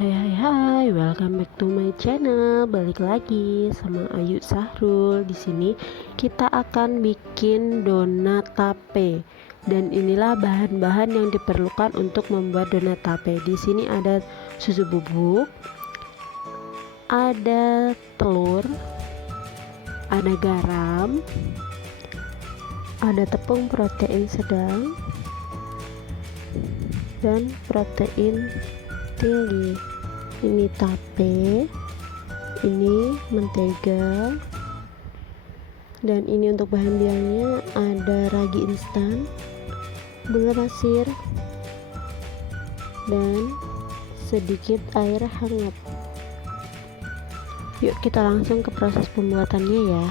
Hai, welcome back to my channel. Balik lagi sama Ayu Sahrul. Di sini kita akan bikin donat tape. Dan inilah bahan-bahan yang diperlukan untuk membuat donat tape. Di sini ada susu bubuk, ada telur, ada garam, ada tepung protein sedang, dan protein tinggi. Ini tape, ini mentega, dan ini untuk bahan biangnya ada ragi instan, gula pasir, dan sedikit air hangat. Yuk kita langsung ke proses pembuatannya ya.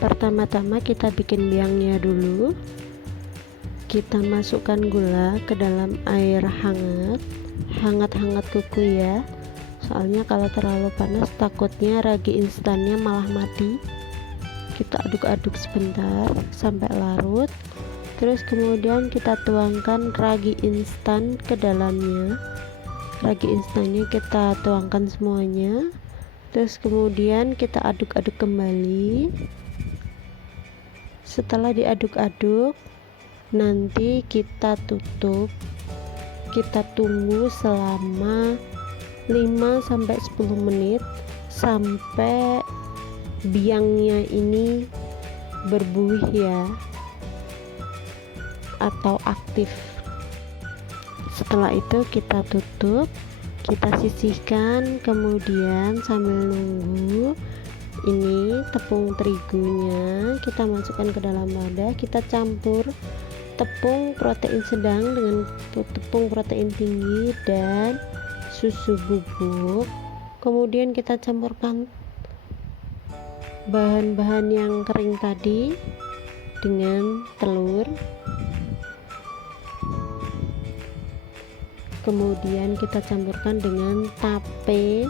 Pertama-tama kita bikin biangnya dulu. Kita masukkan gula ke dalam air hangat kuku ya, soalnya kalau terlalu panas takutnya ragi instannya malah mati. Kita aduk-aduk sebentar sampai larut, terus kemudian kita tuangkan ragi instan ke dalamnya. Ragi instannya kita tuangkan semuanya, terus kemudian kita aduk-aduk kembali. Setelah diaduk-aduk, nanti kita tutup, kita tunggu selama 5-10 menit sampai biangnya ini berbuih ya, atau aktif. Setelah itu kita tutup, kita sisihkan, kemudian sambil nunggu ini tepung terigunya kita masukkan ke dalam wadah. Kita campur tepung protein sedang dengan tepung protein tinggi dan susu bubuk. Kemudian kita campurkan bahan-bahan yang kering tadi dengan telur. Kemudian kita campurkan dengan tape.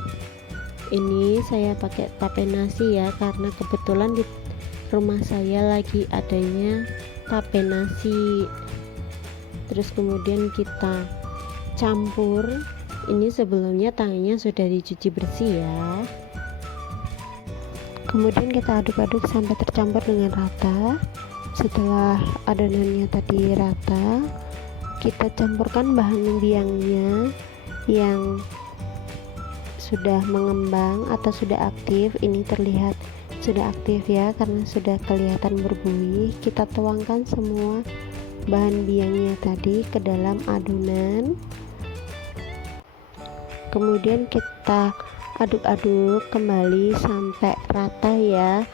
Ini saya pakai tape nasi ya, karena kebetulan di rumah saya lagi adanya tape nasi. Terus kemudian kita campur. Ini sebelumnya tangannya sudah dicuci bersih ya. Kemudian kita aduk-aduk sampai tercampur dengan rata. Setelah adonannya tadi rata, kita campurkan bahan biangnya yang sudah mengembang atau sudah aktif. Ini terlihat sudah aktif ya, karena sudah kelihatan berbuih. Kita tuangkan semua bahan biangnya tadi ke dalam adonan, kemudian kita aduk-aduk kembali sampai rata ya.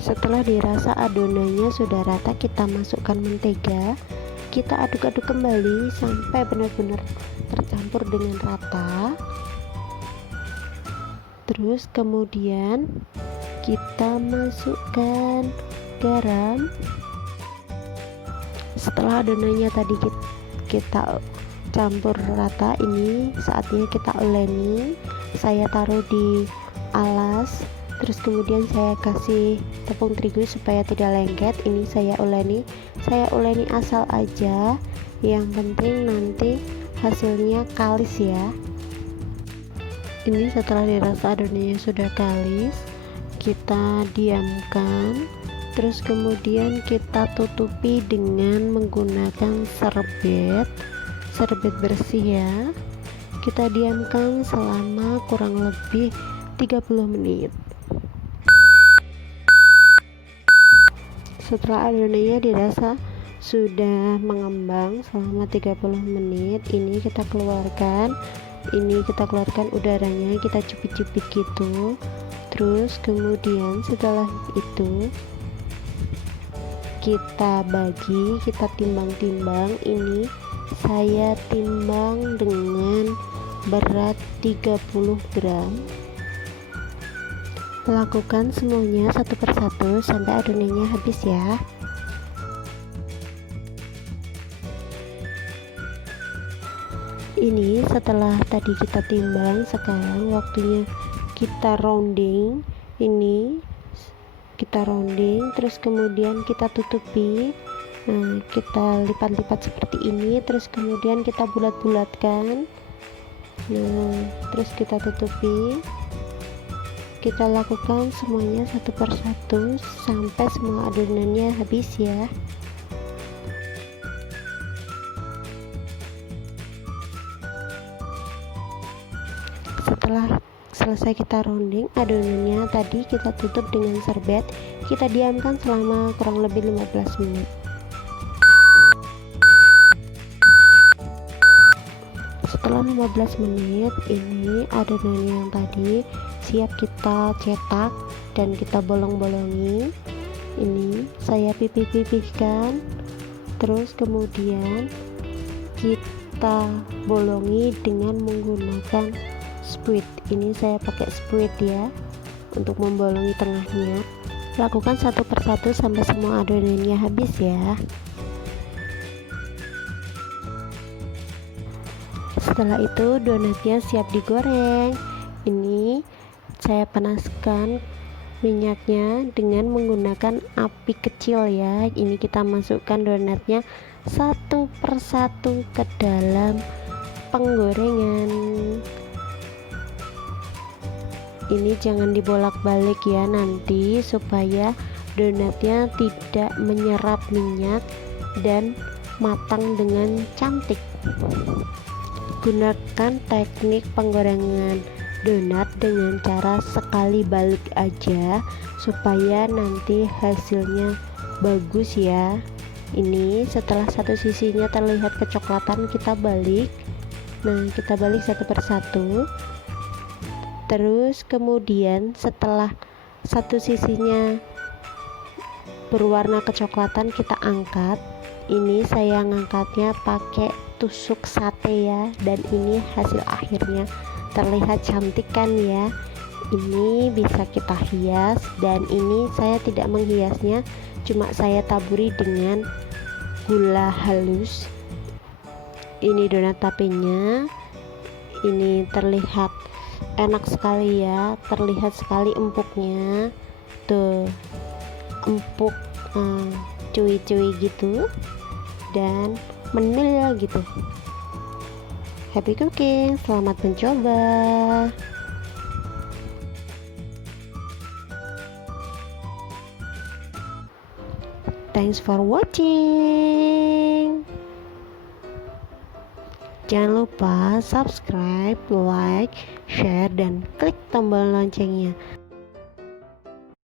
Setelah dirasa adonannya sudah rata, kita masukkan mentega. Kita aduk-aduk kembali sampai benar-benar tercampur dengan rata. Terus kemudian kita masukkan garam. Setelah adonannya tadi kita campur rata, ini saatnya kita uleni. Saya taruh di alas, terus kemudian saya kasih tepung terigu supaya tidak lengket. Ini saya uleni asal aja, yang penting nanti hasilnya kalis ya. Ini setelah dirasa adonannya sudah kalis, kita diamkan, terus kemudian kita tutupi dengan menggunakan serbet bersih ya. Kita diamkan selama kurang lebih 30 menit. Setelah adonannya dirasa sudah mengembang selama 30 menit, ini kita keluarkan udaranya, kita cupik-cupik gitu. Terus kemudian setelah itu kita bagi, kita timbang-timbang. Ini saya timbang dengan berat 30 gram. Lakukan semuanya satu persatu sampai adonannya habis ya. Ini setelah tadi kita timbang, sekarang waktunya kita rounding, ini kita rounding, terus kemudian kita tutupi. Nah, kita lipat-lipat seperti ini, terus kemudian kita bulat-bulatkan. Nah, terus kita tutupi. Kita lakukan semuanya satu persatu sampai semua adonannya habis ya. Setelah selesai kita rounding adonannya, tadi kita tutup dengan serbet, kita diamkan selama kurang lebih 15 menit. Setelah 15 menit ini adonannya yang tadi siap kita cetak dan kita bolong-bolongi. Ini saya pipih-pipihkan, terus kemudian kita bolongi dengan menggunakan spuit. Ini saya pakai spuit ya untuk membolongi tengahnya. Lakukan satu persatu sampai semua adonannya habis ya. Setelah itu donatnya siap digoreng. Ini saya panaskan minyaknya dengan menggunakan api kecil ya. Ini kita masukkan donatnya satu persatu ke dalam penggorengan. Ini jangan dibolak-balik ya nanti, supaya donatnya tidak menyerap minyak dan matang dengan cantik. Gunakan teknik penggorengan donat dengan cara sekali balik aja supaya nanti hasilnya bagus ya. Ini setelah satu sisinya terlihat kecoklatan, kita balik. Nah, kita balik satu persatu. Terus kemudian setelah satu sisinya berwarna kecoklatan, kita angkat. Ini saya ngangkatnya pakai tusuk sate ya, dan ini hasil akhirnya terlihat cantik kan ya. Ini bisa kita hias, dan ini saya tidak menghiasnya, cuma saya taburi dengan gula halus. Ini donat tapenya, ini terlihat enak sekali ya, terlihat sekali empuknya tuh, empuk cuy-cuy gitu dan menil gitu. Happy cooking, selamat mencoba. Thanks for watching. Jangan lupa subscribe, like, share, dan klik tombol loncengnya